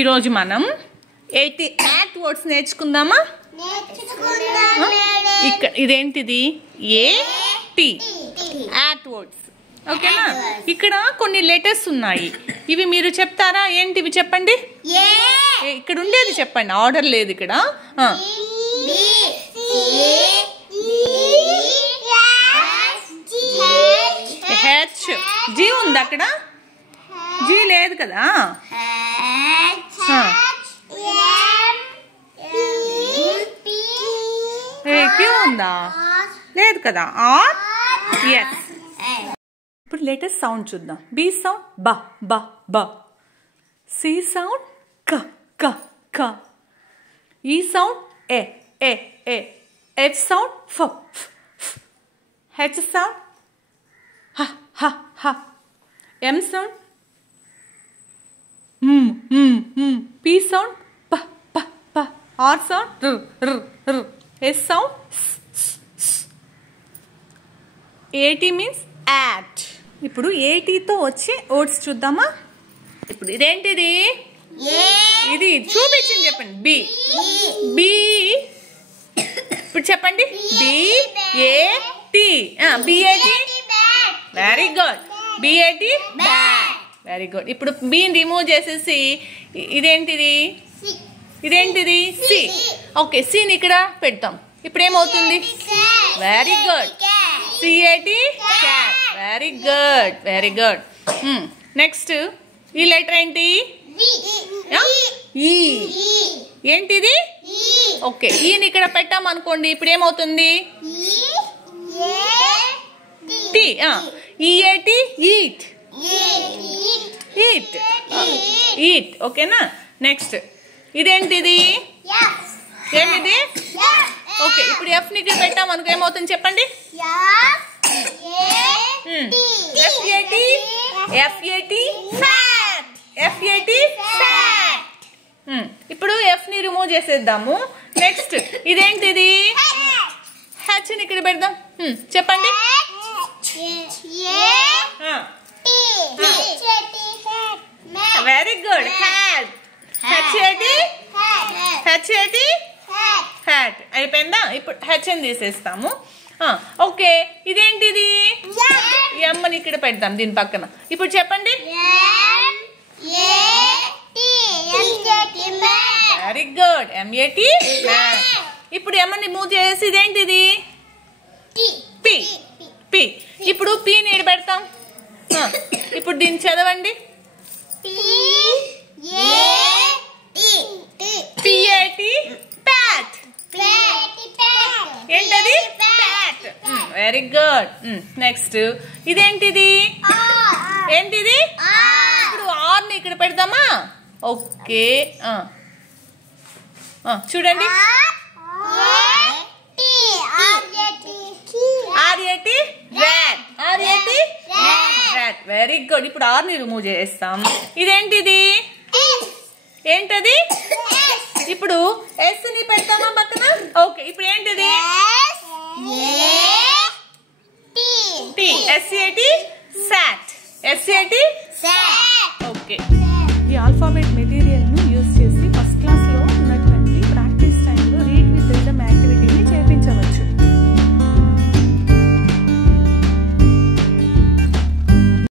ఈరోజు మనం 80 at words నేర్చుకుందామా? ఇక్కడ ఇదేంటిది? AT at words. ఓకేనా? ఇక్కడ కొన్ని లెటర్స్ ఉన్నాయి. ఇవి మీరు చెప్తారా? ఏంటివి చెప్పండి. ఇక్కడ ఉండేది చెప్పండి, ఆర్డర్ లేదు ఇక్కడ. హెచ్. జీ ఉంది అక్కడ? జీ లేదు కదా? క్యూ ఉందా? లేదు కదా? ఆర్. ఎస్. ఇప్పుడు లెటర్ సౌండ్ చూద్దాం. బి సౌండ్ బ బ బ. సి సౌండ్ క క క. ఈ సౌండ్ ఏ ఏ ఏ. ఎఫ్ సౌండ్ ఫ ఫ. హెచ్ సౌండ్ హ హ హ. ఎం సౌండ్ పి సౌండ్ ప ప ప. ఆర్ సౌండ్ ర్ ర్ ర్. ఎస్ సౌండ్ స్ స్. AT means at. ఇప్పుడు ATతో వచ్చే వర్డ్స్ చూద్దామా? ఇప్పుడు ఇదేంటిది? ఇది చూపించింది చెప్పండి. బి. బి. ఇప్పుడు చెప్పండి. BAT. BAT. Very good. BAT bat. Very good. ఇప్పుడు బీని రిమూవ్ చేసేసి ఇదేంటిది? ఇదేంటిది? సి. ఓకే, సిని ఇక్కడ పెడతాం. ఇప్పుడు ఏమవుతుంది? Very good. CAT cat. Very good, very good. Next ఈ లెటర్ ఏంటి? ఈ. ఏంటిది? ఓకే, ఈని ఇక్కడ పెట్టామనుకోండి. ఇప్పుడు ఏమవుతుంది? T. EAT eat. Eat. Eat. ఓకేనా? నెక్స్ట్ ఇదేంటిది? ఏంటిది? ఓకే, ఇప్పుడు ఎఫ్ ని ఇక్కడ పెట్టామనుకో ఏమవుతుంది చెప్పండి. FAT fat. FAT fat. ఇప్పుడు ఎఫ్ ని రిమూవ్ చేసేద్దాము. నెక్స్ట్ ఇదేంటిది? హెచ్ ని ఇక్కడ పెడదాం. చెప్పండి. Very good. Hat. HAT hat. అయిపోయిందా? ఇప్పుడు హెచ్ అని తీసేస్తాము. ఓకే, ఇదేంటిది? ఎమ్మని ఇక్కడ పెడతాం దీని పక్కన. ఇప్పుడు చెప్పండి. Very good. MAT mat. ఇప్పుడు ఎమ్మని మూవ్ చేసి ఇదేంటిది? పి. పి. ఇప్పుడు పిని ఇక్కడ పెడతాం. ఇప్పుడు దీన్ని చదవండి. PAT pat. ఏంటది? ప్యాట్. Very good. నెక్స్ట్ ఇదేంటిది? ఏంటిది? ఇప్పుడు ఆర్ ని ఇక్కడ పెడదామా? ఓకే, చూడండి. RAT rat. RAT rat. Very good. ఇప్పుడు ఆర్ ని రిమూవ్ చేస్తాం. ఇదేంటిది? ఏంటది? ఇప్పుడు ఎస్ ని పెడతామా పక్కన? ఓకే, ఇప్పుడు ఏంటిది? SAT సాట్. SAT సాట్. ఓకే, ఈ ఆల్ఫాబెట్ మెటీరియల్ ను యూజ్ చేసి ఫస్ట్ క్లాస్